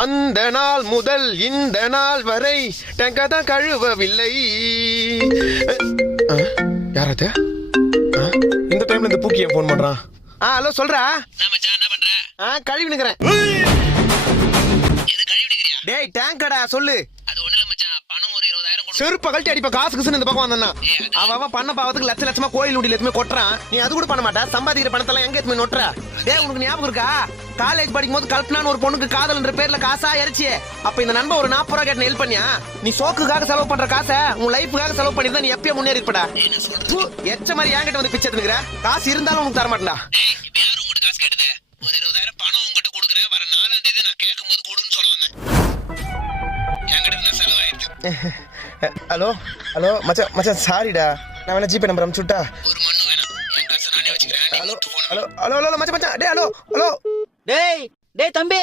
அந்த நாள் முதல் இந்த நாள் வரை டங்க தான் கழுவவில்லை. யாராவது இந்த டைம்ல இந்த பூக்கிய போன் பண்றான். ஹலோ சொல்றா. என்ன பண்ற? கழுவி நிக்கிறேன். எது கழுவி நிக்கிறியா? டேய் டேங்கடா சொல்லு. அது ஒண்ணு இல்ல மச்சான், பணம் ஒரு 20,000 கொடு. செருப்பு கழட்டி அடிப்ப காசு கிசுன்னு இந்த பக்கம் வந்தா. அவன் பண்ண பாவத்துக்கு லட்ச லட்சமா கோயில் உண்டியில எதுவுமே கொட்டுறான். நீ அது கூட பண்ண மாட்டா. சம்பாதிக்கிற பணத்தெல்லாம் எங்க எதுவுமே நொட்டுற. டேய் உனக்கு ஞாபகம் இருக்கா? காலேஜ் படிக்கும் போது கல்பனான்னு ஒரு பொண்ணுக்கு காதல்ன்ற பேர்ல காசா இறைச்சியே. அப்ப இந்த நண்பன் ஒரு 40 ரூபா கேட்டு ஹெல்ப் பண்ணியா? நீ சோக்குக்காக செலவு பண்ற காசை உன் லைஃபுக்காக செலவு பண்ணிருந்தா நீ எப்பயும் முன்னேறி இருப்படா. எச்ச மாதிரி என்கிட்ட வந்து பிச்சை எடுத்துக்கிற. காசு இருந்தாலும் உனக்கு தர மாட்டேன்டா. டேய் இப்ப யார் உங்ககிட்ட காசு கேட்டது? ஒரு 20,000 பணம் உங்ககிட்ட கொடுக்குறேன், வர 4ஆம் தேதி நான் கேட்கும்போது கொடுன்னு சொல்ல வந்தேன். என்கிட்ட இருந்தா செலவாயிடுது. ஹலோ ஹலோ மச்சான் மச்சான் சாரிடா. நான் வேணா ஜிபே நம்பர் அனுப்பிச்சு விட்டா? ஒரு மண்ணு வேணாம், என் காசை நானே வச்சுக்கிறேன். நீ ஹலோ விட்டு போன. ஹலோ ஹலோ ஹலோ மச்சான் மச்சான். டேய் ஹலோ ஹலோ. டேய் தம்பி.